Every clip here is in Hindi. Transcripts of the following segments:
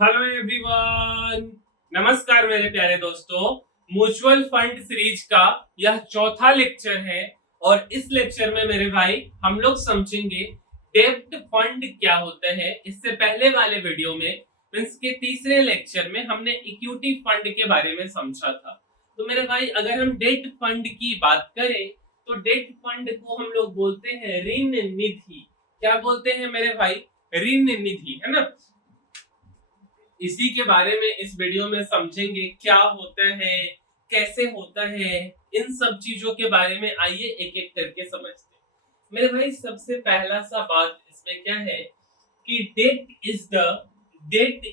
हेलो एवरीवन, नमस्कार मेरे प्यारे दोस्तों। म्यूचुअल फंड सीरीज का यह चौथा लेक्चर है और इस लेक्चर में मेरे भाई हम लोग समझेंगे डेब्ट फंड क्या होता है। इससे पहले वाले वीडियो में मींस के तीसरे लेक्चर में हमने इक्विटी फंड के बारे में समझा था। तो मेरे भाई अगर हम डेट फंड की बात करें तो डेट फंड को हम लोग बोलते हैं ऋण निधि। क्या बोलते हैं मेरे भाई? ऋण निधि, है ना। इसी के बारे में इस वीडियो में समझेंगे क्या होता है, कैसे होता है, इन सब चीजों के बारे में आइए एक एक करके समझते हैं। मेरे भाई सबसे पहला सा बात इसमें क्या है कि debt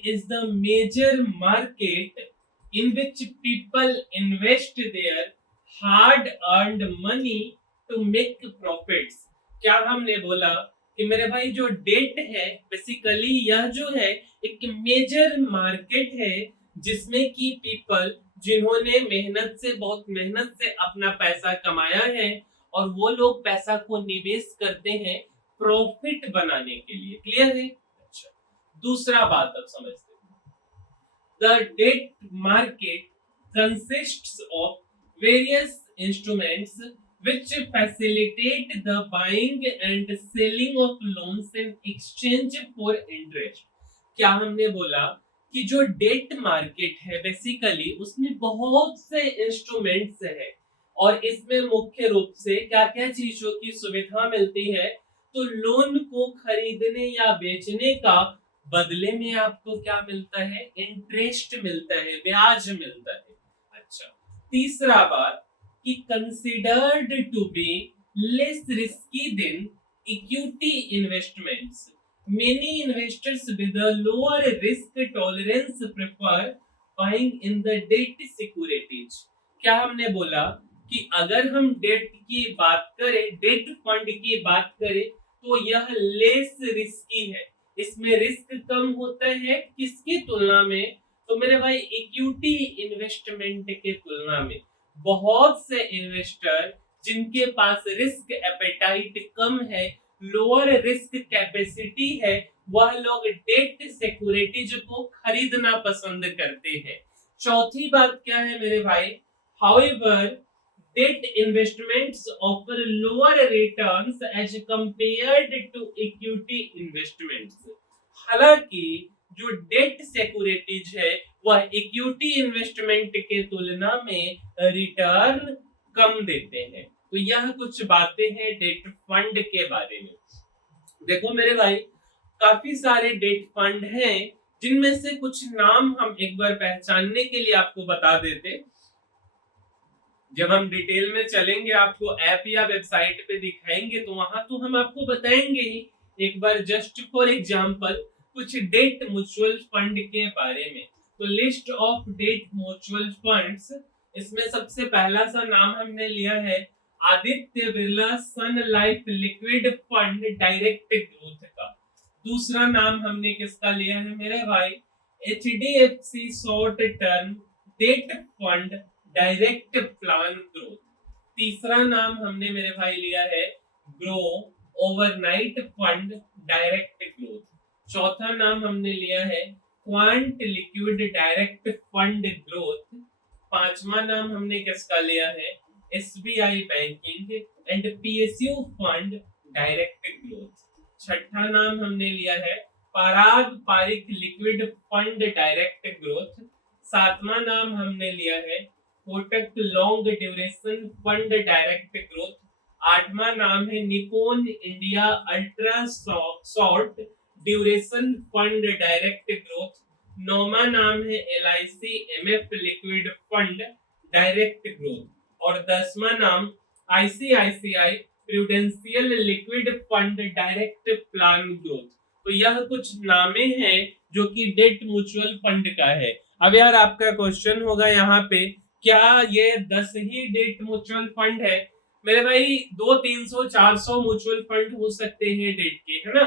is the major market in which people invest their hard earned money to make profits. क्या हमने बोला कि मेरे भाई जो डेट है बेसिकली यह जो है एक मेजर मार्केट है जिसमें कि पीपल जिन्होंने बहुत मेहनत से अपना पैसा कमाया है और वो लोग पैसा को निवेश करते हैं प्रॉफिट बनाने के लिए। क्लियर है? अच्छा, दूसरा बात अब समझते हैं। The debt market consists of various instruments which facilitate the buying and selling of loans in exchange for interest। क्या हमने बोला कि जो डेट मार्केट है बेसिकली उसमें बहुत से इंस्ट्रूमेंट्स है और इसमें मुख्य रूप से क्या क्या चीजों की सुविधा मिलती है। तो लोन को खरीदने या बेचने का बदले में आपको क्या मिलता है? इंटरेस्ट मिलता है, ब्याज मिलता है। अच्छा, तीसरा बात कि considered to be less risky than equity investments, many investors with a lower risk tolerance prefer buying in the debt securities. क्या हमने बोला कि अगर हम डेट की बात करें, डेट फंड की बात करें तो यह लेस रिस्की है, इसमें रिस्क कम होता है किसकी तुलना में? तो मेरे भाई इक्विटी इन्वेस्टमेंट के तुलना में। बहुत से इन्वेस्टर जिनके पास रिस्क एपेटाइट कम है, लोअर रिस्क कैपेसिटी है, वह लोग डेट सिक्योरिटीज को खरीदना पसंद करते हैं। चौथी बात क्या है मेरे भाई? However debt investments offer lower returns as compared to equity investments। हालांकि जो डेट सिक्योरिटीज है वह इक्विटी इन्वेस्टमेंट के तुलना में रिटर्न कम देते हैं। तो यह कुछ बातें हैं डेट फंड के बारे में। देखो मेरे भाई, काफी सारे डेट फंड हैं जिनमें से कुछ नाम हम एक बार पहचानने के लिए आपको बता देते। जब हम डिटेल में चलेंगे आपको ऐप या वेबसाइट पे दिखाएंगे तो वहां तो हम आपको बताएंगे ही। एक बार जस्ट फॉर एग्जांपल कुछ डेट म्यूचुअल फंड के बारे में। तो list of debt mutual funds, इसमें सबसे पहला सा नाम हमने लिया है Aditya Birla sun life liquid fund direct growth का। दूसरा नाम हमने किसका लिया है मेरे भाई? HDFC short term debt fund direct plan growth. तीसरा नाम हमने मेरे भाई लिया है Groww overnight fund direct growth. चौथा नाम हमने लिया है Quant liquid direct fund growth. पांचवा नाम हमने किसका लिया है? SBI banking and PSU fund direct growth. छठा नाम हमने लिया है Parag Parikh liquid fund direct growth. सातवां नाम हमने लिया है Kotak long duration fund direct growth. आठवां नाम है Nippon India ultra short duration fund direct growth. नौवां नाम है LIC MF liquid fund direct growth. और 10वां नाम ICICI prudential liquid fund direct plan growth. तो यह कुछ नामे हैं जो कि डेट म्यूचुअल फंड का है। अब यार आपका क्वेश्चन होगा यहाँ पे, क्या ये 10 ही डेट म्यूचुअल फंड है? मेरे भाई 200, 300, 400 म्यूचुअल फंड हो सकते हैं डेट के, है ना।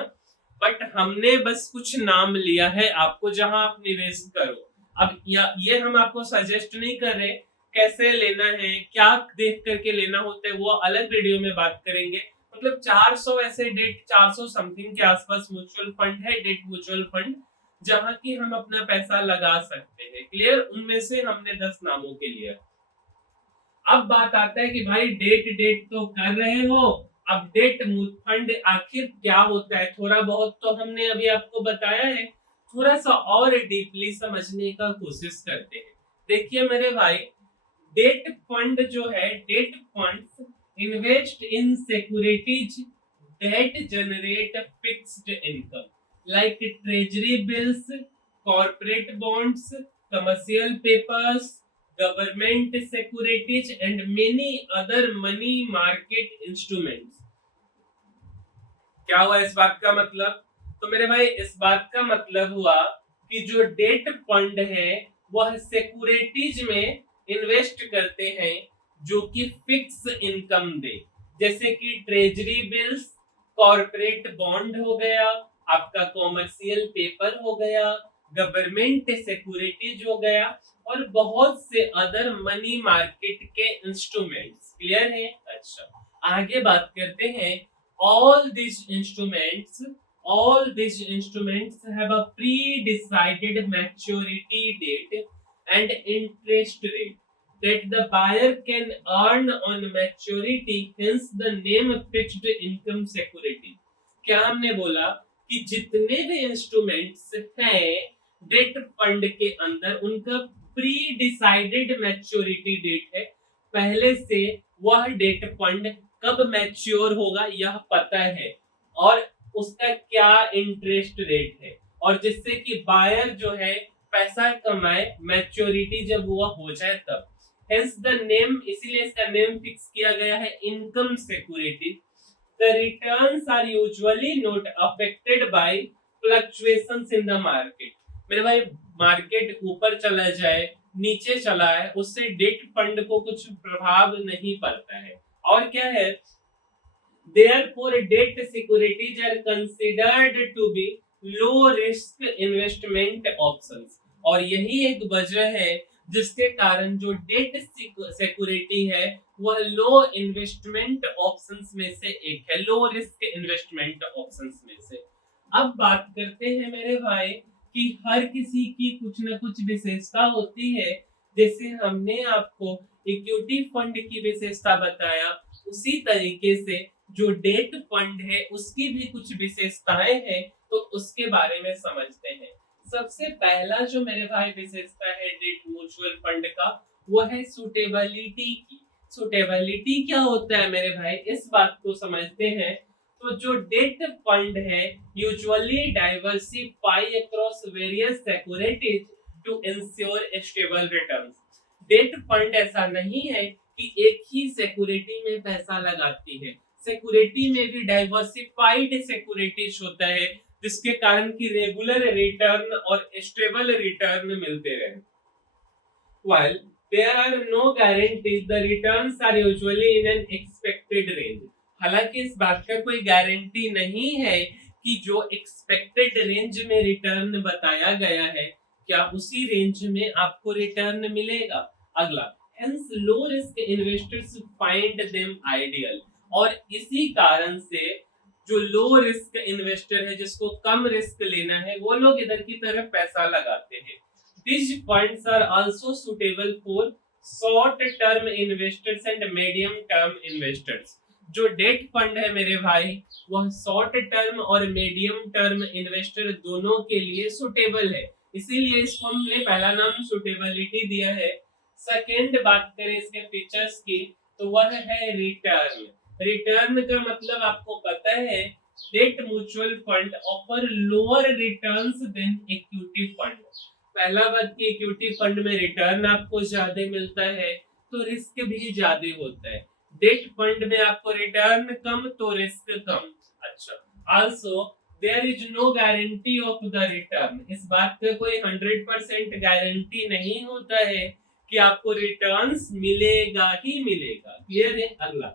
बट हमने बस कुछ नाम लिया है आपको जहां आप निवेश करो। अब ये हम आपको सजेस्ट नहीं कर रहे कैसे लेना है, क्या देख करके लेना होता है, वो अलग वीडियो में बात करेंगे। मतलब 400 ऐसे डेट, 400 समथिंग के आसपास म्यूचुअल फंड है, डेट म्यूचुअल फंड, जहां की हम अपना पैसा लगा सकते हैं। क्लियर? उनमें से हमने 10 नामों के लिए। अब बात आता है कि भाई डेट डेट तो कर रहे हो, अब डेट फंड आखिर क्या होता है, थोड़ा बहुत तो हमने अभी आपको बताया है, थोड़ा सा और डीपली समझने का कोशिश करते हैं। देखिए मेरे भाई, डेट फंड जो है, date funds invest in securities that generate fixed income like treasury bills, corporate bonds, commercial papers, government securities and many other money market instruments। क्या हुआ इस बात का मतलब? तो मेरे भाई इस बात का मतलब हुआ कि जो डेट फंड है वह सिक्योरिटीज में इन्वेस्ट करते हैं जो कि फिक्स इनकम दे, जैसे कि ट्रेजरी बिल्स, कॉर्पोरेट बॉन्ड हो गया, आपका कॉमर्शियल पेपर हो गया, गवर्नमेंट सिक्योरिटीज हो गया, और बहुत से अदर मनी मार्केट के इंस्ट्रूमेंट्स। क्लियर है? अच्छा, आगे बात करते हैं। all these instruments all these instruments have a pre-decided maturity date and interest rate that the buyer can earn on maturity, hence the name fixed income security। क्या हमने बोला कि जितने भी इंस्ट्रूमेंट्स हैं डेट फंड के अंदर, उनका प्री डिसाइडेड मैच्योरिटी डेट है, पहले से वह डेट फंड कब मैच्योर होगा यह पता है, और उसका क्या इंटरेस्ट रेट है, और जिससे कि बायर जो है पैसा कमाए मैच्योरिटी जब वो हो जाए तब। हेंस द नेम, इसीलिए इसका नेम फिक्स किया गया है income security. The returns are usually not affected by fluctuations in the market. मेरे भाई, मार्केट ऊपर चला जाए नीचे चला है, उससे डेट फंड को कुछ प्रभाव नहीं पड़ता है। और क्या है? Therefore, debt securities are considered to be low risk investment options। और यही एक वजह है जिसके कारण जो डेट सिक्योरिटी है वह लो इन्वेस्टमेंट ऑप्शंस में से एक है, लो रिस्क इन्वेस्टमेंट ऑप्शंस में से। अब बात करते हैं मेरे भाई कि हर किसी की कुछ न कुछ विशेषता होती है। जैसे हमने आपको इक्विटी फंड की विशेषता बताया, उसी तरीके से जो डेट फंड है उसकी भी कुछ विशेषताएं हैं, तो उसके बारे में समझते हैं। सबसे पहला जो मेरे भाई विशेषता है डेट म्यूचुअल फंड का, वो है सुटेबिलिटी की। सुटेबिलिटी क्या होता है मेरे भाई, इस बात को समझते हैं। तो जो डेट फंड है usually diversify across various securities to ensure stable returns. Debt fund ऐसा नहीं है कि एक ही सिक्योरिटी में पैसा लगाती है, सिक्योरिटी में भी डाइवर्सिफाइड सिक्योरिटीज होता है, जिसके कारण की रेगुलर रिटर्न और स्टेबल रिटर्न मिलते रहे। While there are no guarantees, the returns are usually in an expected range। हालांकि इस बात का कोई गारंटी नहीं है कि जो एक्सपेक्टेड रेंज में रिटर्न बताया गया है क्या उसी रेंज में आपको रिटर्न मिलेगा। अगला, hence low risk investors find them ideal। और इसी कारण से जो लो रिस्क इन्वेस्टर है, जिसको कम रिस्क लेना है, वो लोग इधर की तरफ पैसा लगाते हैं। These funds are also suitable for short-term investors and medium-term investors। जो डेट फंड है मेरे भाई, वह शॉर्ट टर्म और मीडियम टर्म इन्वेस्टर दोनों के लिए सुटेबल है, इसीलिए इसको हमने पहला नाम सुटेबिलिटी दिया है। सेकेंड बात करें इसके फीचर्स की, तो वह है रिटर्न। रिटर्न का मतलब आपको पता है, debt mutual fund offer lower returns than equity fund. पहला बात कि इक्विटी फंड में रिटर्न आपको ज्यादा मिलता है तो रिस्क भी ज्यादा होता है, डेट फंड में आपको रिटर्न कम तो रिस्क कम। अच्छा, also there is no guarantee of the return. इस बात का कोई 100% गारंटी नहीं होता है कि आपको रिटर्न्स मिलेगा ही मिलेगा। क्लियर है? अगला,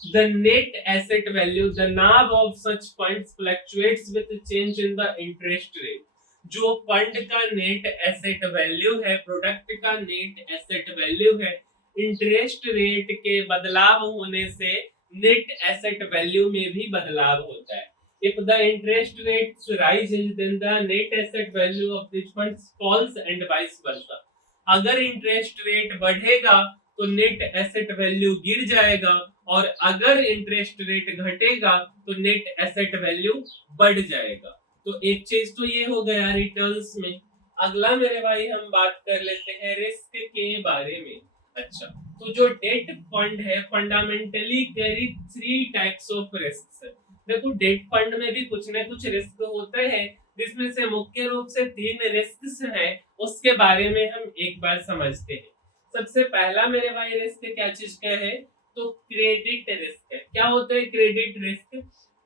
the net asset value, the NAV of such funds fluctuates with change in the interest rate। जो फंड का नेट एसेट वैल्यू है, प्रोडक्ट का नेट एसेट वैल्यू है, इंटरेस्ट रेट के बदलाव होने से नेट एसेट वैल्यू में भी बदलाव होता है। If the interest rates rises, then the net asset value of these funds falls and vice versa. अगर इंटरेस्ट रेट बढ़ेगा तो नेट एसेट वैल्यू गिर जाएगा, और अगर इंटरेस्ट रेट घटेगा तो नेट एसेट वैल्यू बढ़ जाएगा। तो एक चीज तो ये हो गया रिटर्न्स में। अगला मेरे भाई हम बात कर लेते हैं रिस्क के बारे में। अच्छा, तो जो डेट फंड है fundamentally carry 3 types of risk. देखो डेट फंड में भी कुछ ना कुछ रिस्क होते हैं, जिसमें से मुख्य रूप से 3 रिस्क हैं, उसके बारे में हम एक बार समझते हैं। सबसे पहला मेरे भाई रिस्क क्या चीज का है, तो क्रेडिट रिस्क है। क्या होता है credit risk?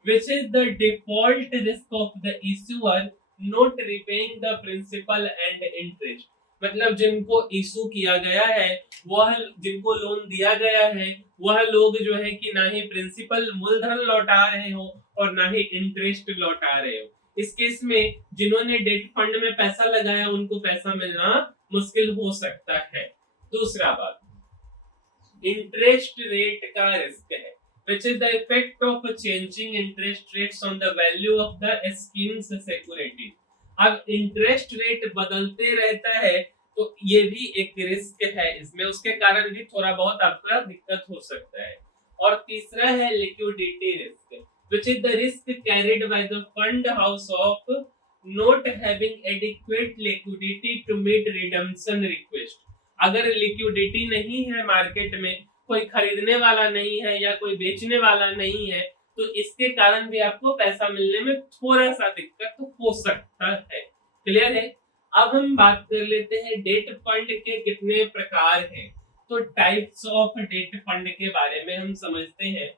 Which is the default risk of the issuer not repaying the principal and interest. मतलब जिनको इशू किया गया है, वह जिनको लोन दिया गया है, वह लोग जो है कि ना ही प्रिंसिपल मूलधन लौटा रहे हो और ना ही इंटरेस्ट लौटा रहे हो। इस केस में जिन्होंने डेट फंड में पैसा लगाया उनको पैसा मिलना मुश्किल हो सकता है। दूसरा बात, इंटरेस्ट रेट का रिस्क है, which is the effect of changing interest rates on the value of the scheme's security। अब इंटरेस्ट रेट बदलते रहता है तो ये भी एक रिस्क है, इसमें उसके कारण भी थोड़ा बहुत आपका दिक्कत हो सकता है। और तीसरा है liquidity risk, which is the risk carried by the fund house of not having adequate liquidity to meet redemption request। अगर लिक्विडिटी नहीं है मार्केट में, कोई खरीदने वाला नहीं है या कोई बेचने वाला नहीं है, तो इसके कारण भी आपको पैसा मिलने में थोड़ा सा दिक्कत हो सकता है। क्लियर है? अब हम बात कर लेते हैं डेट फंड के कितने प्रकार हैं। तो टाइप्स ऑफ डेट फंड के बारे में हम समझते हैं।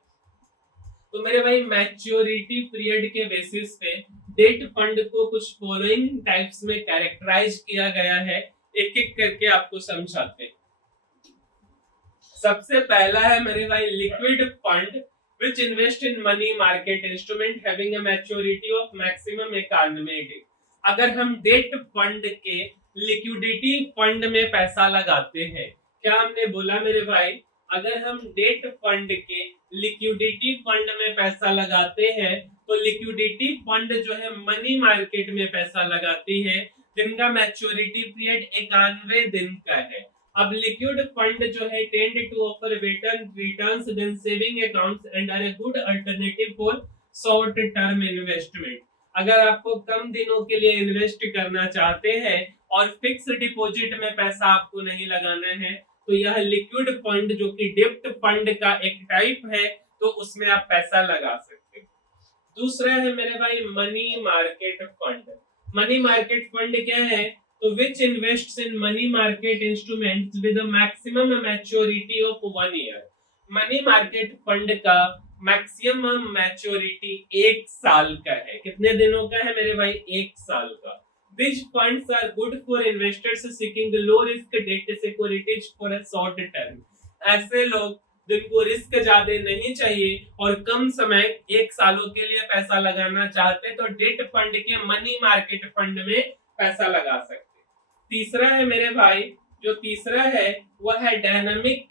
तो मेरे भाई मैच्योरिटी पीरियड के बेसिस पे डेट फंड को कुछ फॉलोइंग टाइप्स में कैरेक्टराइज किया गया है, एक एक करके आपको समझाते हैं। सबसे पहला है मेरे भाई liquid fund, which invest in money market instrument having a maturity of maximum 91 days। अगर हम डेट फंड के लिक्विडिटी फंड में पैसा लगाते हैं, क्या हमने बोला मेरे भाई, अगर हम डेट फंड के लिक्विडिटी फंड में पैसा लगाते हैं तो लिक्विडिटी फंड जो है मनी मार्केट में पैसा लगाती है, जिनका मैच्योरिटी पीरियड 91 दिन का है। अब लिक्विड फंड जो है tend to offer returns than saving accounts and are a good alternative for short term investment. अगर आपको कम दिनों के लिए इन्वेस्ट करना चाहते हैं और फिक्स डिपॉजिट में पैसा आपको नहीं लगाना है, तो यह लिक्विड फंड जो कि डेब्ट फंड का एक टाइप है, तो उसमें आप पैसा लगा सकते हैं। दूसरा है मेरे भाई money market fund. Money market fund क्या है, तो which invests in money market instruments with a maximum maturity of 1 year। Money market fund का मैक्सिमम मैच्योरिटी 1 साल का है। कितने दिनों का है मेरे भाई? 1 साल का। These funds are good for investors seeking low risk debt securities for a short term। ऐसे लोग जिनको रिस्क ज्यादा नहीं चाहिए और कम समय 1 सालों के लिए पैसा लगाना चाहते हैं, तो डेट फंड के मनी मार्केट फंड में पैसा लगा सकते। तीसरा है मेरे भाई, जो तीसरा है वह है डायनामिक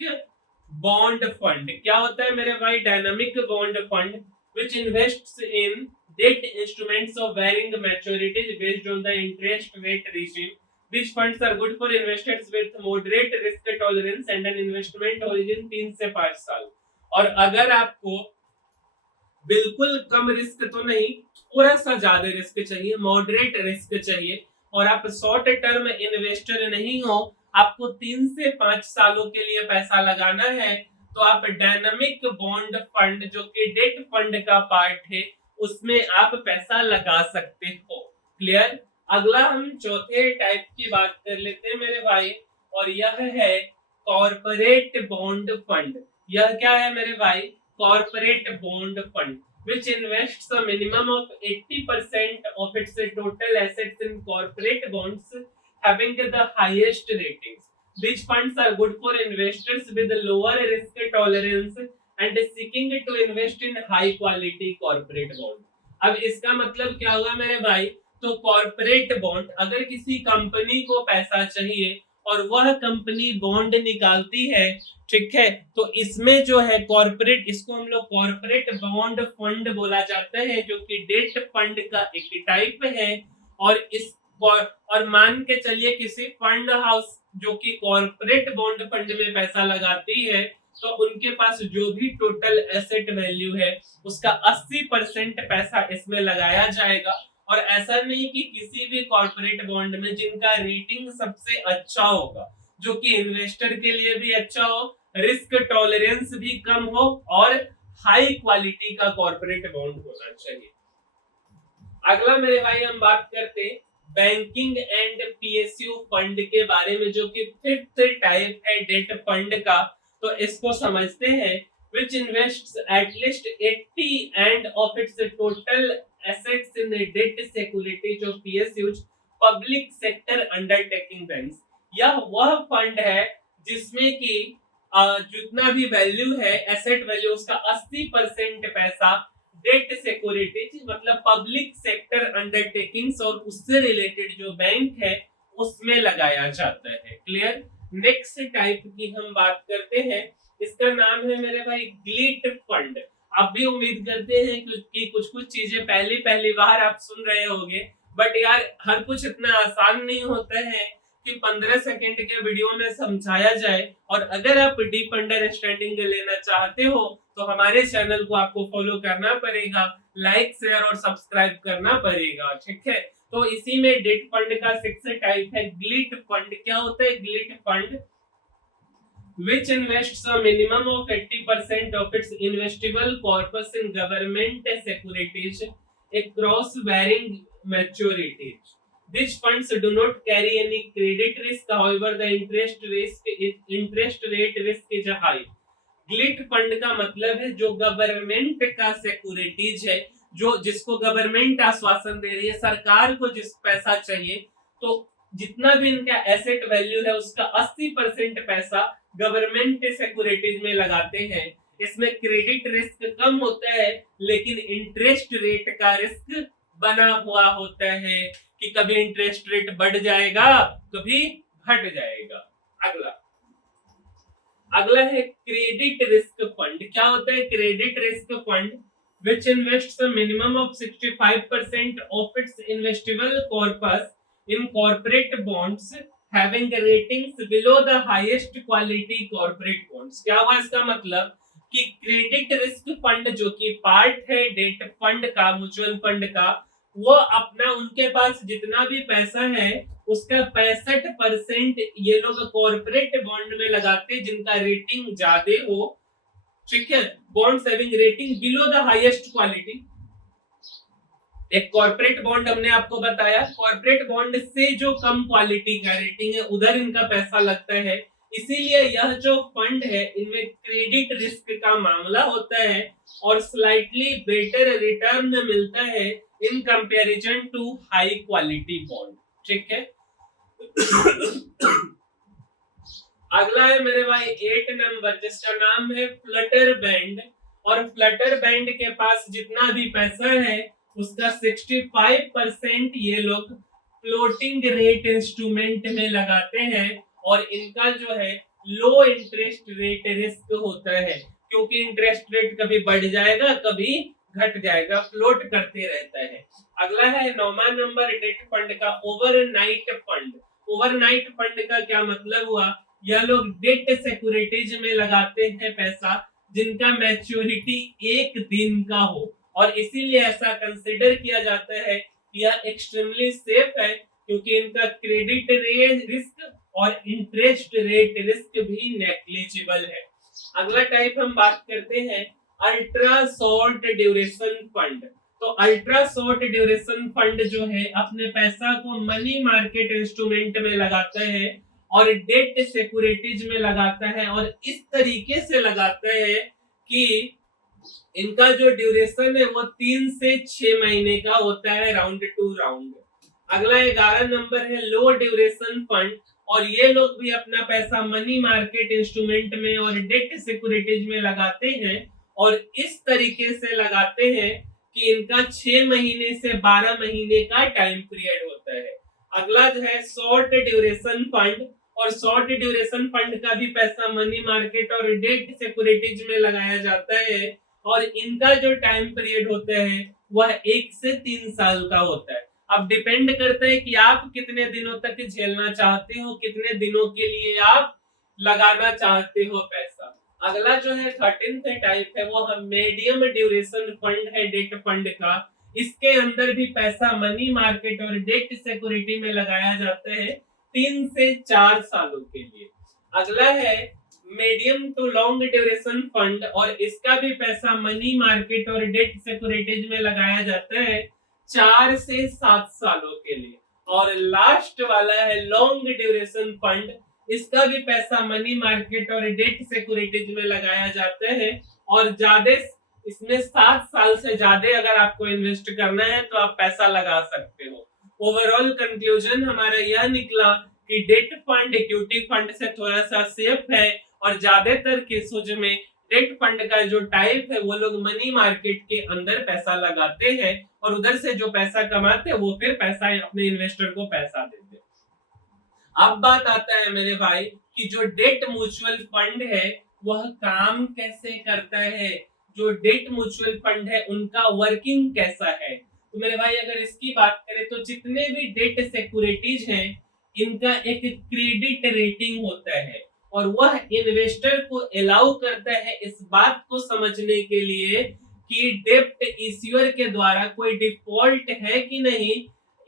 बॉन्ड फंड। क्या होता है मेरे भाई dynamic bond fund, which invests in debt instruments of varying maturities based on the interest rate regime। These funds are good for investors with moderate risk tolerance and an investment horizon 3 से 5 साल। और अगर आपको बिल्कुल कम रिस्क तो नहीं, थोड़ा सा ज्यादा रिस्क चाहिए, मॉडरेट रिस्क चाहिए, और आप शॉर्ट टर्म इन्वेस्टर नहीं हो, आपको 3 से 5 सालों के लिए पैसा लगाना है, तो आप डायनामिक बॉन्ड फंड जो कि डेट फंड का पार्ट है, उसमें आप पैसा लगा सकते हो। क्लियर? अगला हम चौथे टाइप की बात कर लेते हैं मेरे भाई, और यह है कॉर्पोरेट बॉन्ड फंड। यह क्या है मेरे भाई? Corporate bond fund which invests a minimum of 80% of its total assets in corporate bonds having the highest ratings। These funds are good for investors with lower risk tolerance and seeking to invest in high quality corporate bond। अब इसका मतलब क्या होगा मेरे भाई? तो कॉर्पोरेट बॉन्ड, अगर किसी कंपनी को पैसा चाहिए और वह कंपनी बॉन्ड निकालती है, ठीक है, तो इसमें जो है कॉर्पोरेट, इसको हम लोग कॉर्पोरेट बॉन्ड फंड बोला जाता है, जो कि डेट फंड का एक टाइप है। और इस और मान के चलिए किसी फंड हाउस जो कि कॉर्पोरेट बॉन्ड फंड में पैसा लगाती है, तो उनके पास जो भी टोटल एसेट वैल्यू है उसका 80% पैसा इसमें लगाया जाएगा। और ऐसा नहीं कि किसी भी कॉर्पोरेट बॉन्ड में जिनका रेटिंग सबसे अच्छा होगा, जो कि इन्वेस्टर के लिए भी अच्छा हो, रिस्क टॉलरेंस भी कम हो और हाई क्वालिटी का कॉर्पोरेट बॉन्ड होना चाहिए। अगला मेरे भाई हम बात करते हैं बैंकिंग एंड पीएसयू फंड के बारे में, जो कि फिफ्थ टाइप है डेट फंड का। तो इसको समझते हैं। which invests at least 80 and of its total assets in the debt securities of PSUs public sector undertaking banks। यह वह फंड है जिसमें कि जितना भी वैल्यू है, एसेट वैल्यू, उसका 80% पैसा डेट सिक्योरिटीज मतलब पब्लिक सेक्टर अंडरटेकिंग्स और उससे रिलेटेड जो बैंक है उसमें लगाया जाता है। क्लियर। नेक्स्ट टाइप की हम बात करते हैं, इसका नाम है मेरे भाई ग्लिट फंड। आप भी उम्मीद करते हैं कि कुछ कुछ चीजें पहली बार आप सुन रहे होंगे, बट यार हर कुछ इतना आसान नहीं होता है कि 15 सेकंड के वीडियो में समझाया जाए। और अगर आप डीप अंडरस्टैंडिंग लेना चाहते हो तो हमारे चैनल को आपको फॉलो करना पड़ेगा, लाइक शेयर और सब्सक्राइब करना पड़ेगा, ठीक है। तो इसी में डेट फंड का सिक्स्थ टाइप है ग्लिट फंड। क्या होता है glide fund? which invests a minimum of 80% of its investable corpus in government securities across varying maturities. These funds do not carry any credit risk, however the interest rate risk is high. Glide fund का मतलब है जो गवर्नमेंट का सिक्योरिटीज है, जो जिसको गवर्नमेंट आश्वासन दे रही है, सरकार को जिस पैसा चाहिए, तो जितना भी इनका एसेट वैल्यू है उसका 80% पैसा गवर्नमेंट सिक्योरिटीज में लगाते हैं। इसमें क्रेडिट रिस्क कम होता है लेकिन इंटरेस्ट रेट का रिस्क बना हुआ होता है कि कभी इंटरेस्ट रेट बढ़ जाएगा कभी घट जाएगा। अगला है क्रेडिट रिस्क फंड। क्या होता है credit risk fund? which invests a minimum of 65% of its investable corpus in corporate bonds having ratings below the highest quality corporate bonds। क्या हुआ इसका मतलब कि क्रेडिट रिस्क फंड जो कि पार्ट है डेट फंड का, म्यूचुअल फंड का, वो अपना उनके पास जितना भी पैसा है उसका 65% ये लोग कॉर्पोरेट बॉन्ड में लगाते जिनका रेटिंग ज्यादा हो, ठीक है। Bonds having rating below the highest quality. एक कॉर्पोरेट बॉन्ड हमने आपको बताया, कॉर्पोरेट बॉन्ड से जो कम क्वालिटी का रेटिंग है उधर इनका पैसा लगता है। इसीलिए यह जो फंड है इनमें क्रेडिट रिस्क का मामला होता है और स्लाइटली बेटर रिटर्न मिलता है in comparison to high quality bond, ठीक है। अगला है मेरे भाई 8 नंबर, जिसका नाम है फ्लटर बैंड। और फ्लटर बैंड के पास जितना भी पैसा है उसका 65% ये लोग फ्लोटिंग रेट इंस्ट्रूमेंट में लगाते हैं और इनका जो है लो इंटरेस्ट रेट रिस्क होता है, क्योंकि इंटरेस्ट रेट कभी बढ़ जाएगा कभी घट जाएगा, फ्लोट करते रहता है। अगला है 9वां नंबर डेट फंड का ओवरनाइट फंड। ओवरनाइट फंड का क्या मतलब हुआ? यह लोग डेट सिक्योरिटीज में लगाते हैं पैसा जिनका मैच्योरिटी 1 दिन का हो, और इसीलिए ऐसा कंसीडर किया जाता है कि यह एक्सट्रीमली सेफ है क्योंकि इनका क्रेडिट रेट रिस्क और इंटरेस्ट रेट रिस्क भी नेग्लिजिबल है। अगला टाइप हम बात करते हैं अल्ट्रा शॉर्ट ड्यूरेशन फंड। तो अल्ट्रा शॉर्ट ड्यूरेशन फंड जो है अपने पैसा को मनी मार्केट इंस्ट्रूमेंट में लगाता है और डेट सिक्योरिटीज में लगाता है, और इस तरीके से लगाता है कि इनका जो ड्यूरेशन है वो 3 से 6 महीने का होता है, राउंड टू राउंड। अगला 11 नंबर है लो ड्यूरेशन फंड, और ये लोग भी अपना पैसा मनी मार्केट इंस्ट्रूमेंट में और डेट सिक्योरिटीज में लगाते हैं, और इस तरीके से लगाते हैं कि इनका 6 महीने से 12 महीने का टाइम पीरियड होता है। अगला जो है शॉर्ट ड्यूरेशन फंड, और शॉर्ट ड्यूरेशन फंड का भी पैसा मनी मार्केट और डेट सिक्योरिटीज में लगाया जाता है और इनका जो टाइम पीरियड होता है वह 1 से 3 साल का होता है। अब डिपेंड करता है कि आप कितने दिनों तक झेलना चाहते हो, कितने दिनों के लिए आप लगाना चाहते हो पैसा। अगला जो है 13th टाइप है वो मीडियम ड्यूरेशन फंड है डेट फंड का। इसके अंदर भी पैसा मनी मार्केट और डेट सिक्योरिटी में लगाया जाता है 3 से 4 सालों के लिए। अगला है medium to long duration fund और इसका भी पैसा मनी मार्केट और डेट सिक्योरिटीज में लगाया जाता है 4 से 7 सालों के लिए। और लास्ट वाला है लॉन्ग ड्यूरेशन फंड, इसका भी पैसा मनी मार्केट और डेट सिक्योरिटीज में लगाया जाता है और ज्यादा इसमें 7 साल से ज्यादा अगर आपको इन्वेस्ट करना है तो आप पैसा लगा सकते हो। ओवरऑल कंक्लूजन हमारा यह निकला कि डेट फंड इक्विटी फंड से थोड़ा सा सेफ है और ज्यादातर केसों में डेट फंड का जो टाइप है वो लोग मनी मार्केट के अंदर पैसा लगाते हैं और उधर से जो पैसा कमाते हैं वो फिर पैसा अपने इन्वेस्टर को पैसा देते हैं। अब बात आता है मेरे भाई कि जो डेट म्यूचुअल फंड है वह काम कैसे करता है, जो डेट म्यूचुअल फंड है उनका वर्किंग कैसा है। तो मेरे भाई अगर इसकी बात करें तो जितने भी डेट सिक्योरिटीज हैं इनका एक क्रेडिट रेटिंग होता है और वह इन्वेस्टर को अलाउ करता है इस बात को समझने के लिए कि डेब्ट इश्यूअर के द्वारा कोई डिफॉल्ट है कि नहीं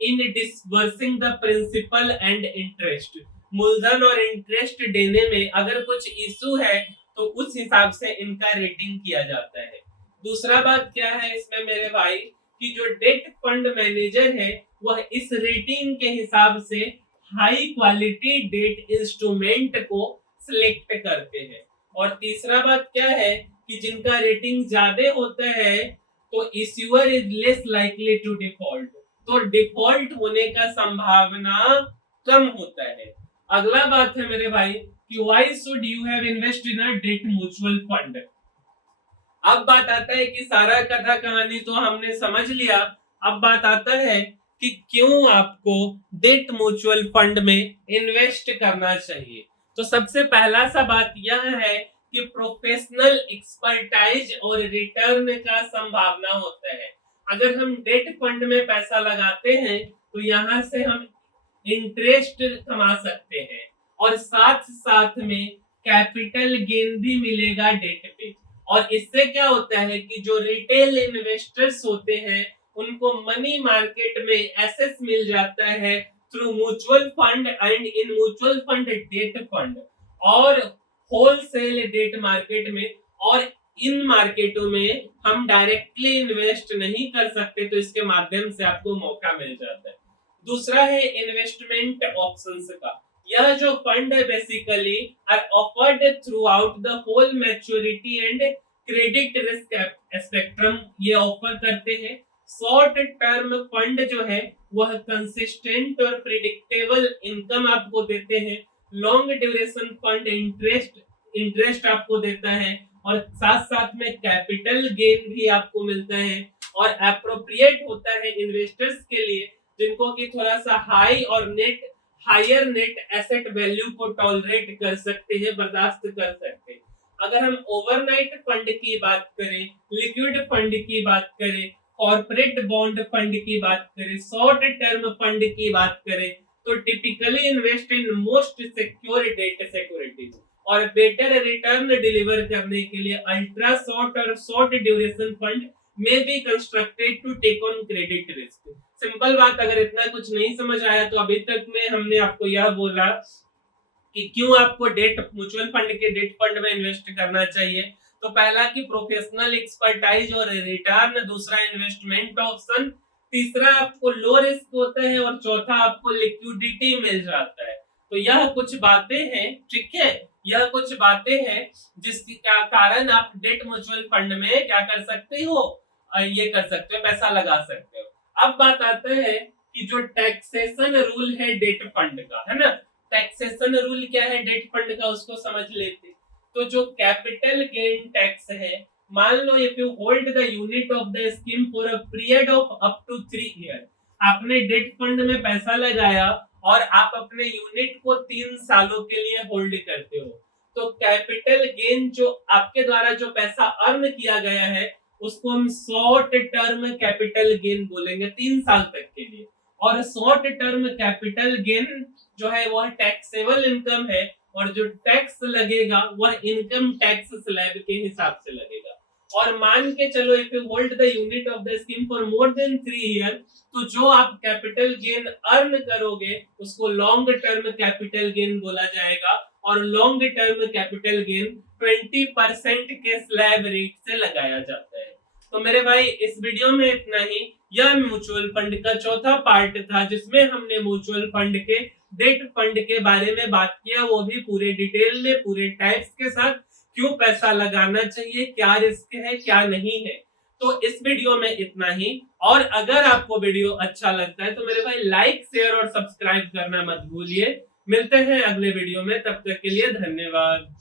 in disbursing the principal and interest. मूलधन और इंटरेस्ट देने में अगर कुछ इशू है तो उस हिसाब से इनका रेटिंग किया जाता है। दूसरा बात क्या है इसमें मेरे भाई कि जो डेट फंड मैनेजर है वह इस रेटिंग के हिसाब से हाई क्वालिटी डेट इंस्ट्रूमेंट को सिलेक्ट करते हैं। और तीसरा बात क्या है कि जिनका रेटिंग ज्यादा होता है तो issuer is less likely to default, तो डिफॉल्ट होने का संभावना कम होता है। अगला बात है मेरे भाई कि why should you have invest in a date mutual fund. अब बात आता है कि सारा कथा कहानी तो हमने समझ लिया, अब बात आता है कि क्यों आपको डेट म्यूचुअल फंड में इन्वेस्ट करना चाहिए। तो सबसे पहला सा बात यह है कि प्रोफेशनल एक्सपर्टाइज और रिटर्न का संभावना होता है। अगर हम डेट फंड में पैसा लगाते हैं तो यहाँ से हम इंटरेस्ट कमा सकते हैं और साथ साथ में कैपिटल गेन भी मिलेगा डेट पे। और इससे क्या होता है कि जो रिटेल इन्वेस्टर्स होते हैं उनको मनी मार्केट में एसेट्स मिल जाता है through mutual fund and in mutual fund debt fund और होलसेल डेट मार्केट में। और इन मार्केटों में हम डायरेक्टली इन्वेस्ट नहीं कर सकते तो इसके माध्यम से आपको मौका मिल जाता है। दूसरा है इन्वेस्टमेंट ऑप्शंस का। यह जो फंड है basically are offered throughout the whole maturity and credit risk spectrum ये ऑफर करते हैं। शॉर्ट टर्म फंड जो है वह कंसिस्टेंट और प्रिडिक्टेबल इनकम आपको देते हैं। लॉन्ग ड्यूरेशन फंड इंटरेस्ट आपको देता है और साथ साथ में कैपिटल गेन भी आपको मिलता है और एप्रोप्रिएट होता है इन्वेस्टर्स के लिए जिनको कि थोड़ा सा हायर नेट एसेट वैल्यू को टॉलरेट कर सकते हैं, बर्दाश्त कर सकते हैं। अगर हम ओवरनाइट फंड की बात करें, लिक्विड फंड की बात करें, कॉर्पोरेट बॉन्ड फंड की बात करें, शॉर्ट टर्म फंड की बात करें तो typically invest in most secure debt securities और बेटर रिटर्न डिलीवर करने के लिए अल्ट्रा शॉर्ट और शॉर्ट ड्यूरेशन फंड में be constructed to take on credit risk. Simple बात, अगर इतना कुछ नहीं समझ आया तो अभी तक में हमने आपको यह बोला कि क्यों आपको डेट म्यूचुअल फंड के डेट फंड में इन्वेस्ट करना चाहिए। तो पहला कि प्रोफेशनल एक्सपर्टाइज और रिटर्न, दूसरा इन्वेस्टमेंट ऑप्शन, तीसरा आपको लो रिस्क होता है और चौथा आपको लिक्विडिटी मिल जाता है। तो यह कुछ बातें हैं, ठीक है, यह कुछ बातें हैं जिसके कारण आप डेट म्यूचुअल फंड में क्या कर सकते हो, ये कर सकते हो, पैसा लगा सकते हो। अब बात आता है कि जो टैक्सेशन रूल है डेट फंड का, है ना, टैक्सेशन रूल क्या है डेट फंड का उसको समझ लेते। तो जो कैपिटल गेन टैक्स है, मान लो if you hold the unit of the scheme for a period of up to 3 year, आपने डेट फंड में पैसा लगाया और आप अपने यूनिट को 3 सालों के लिए होल्ड करते हो, तो कैपिटल गेन जो आपके द्वारा जो पैसा अर्न किया गया है उसको हम शॉर्ट टर्म कैपिटल गेन बोलेंगे 3 साल तक के लिए। और शॉर्ट टर्म कैपिटल गेन जो है वह टैक्सेबल इनकम है, और जो टैक्स लगेगा वह इनकम टैक्स स्लैब के हिसाब से लगेगा। और मान के चलो if you hold the unit of the scheme for more than 3 year, तो जो आप कैपिटल गेन अर्न करोगे उसको लॉन्ग टर्म कैपिटल गेन बोला जाएगा, और लॉन्ग टर्म कैपिटल गेन 20% के स्लैब रेट से लगाया जाता है। तो मेरे भाई इस वीडियो में इतना ही। यह म्यूचुअल फंड का चौथा पार्ट था जिसमें हमने म्यूचुअल फंड के डेट फंड के बारे में बात किया, वो भी पूरे डिटेल में पूरे टाइप्स के साथ, क्यों पैसा लगाना चाहिए, क्या रिस्क है क्या नहीं है। तो इस वीडियो में इतना ही। और अगर आपको वीडियो अच्छा लगता है तो मेरे भाई लाइक शेयर और सब्सक्राइब करना मत भूलिए। मिलते हैं अगले वीडियो में, तब तक के लिए धन्यवाद।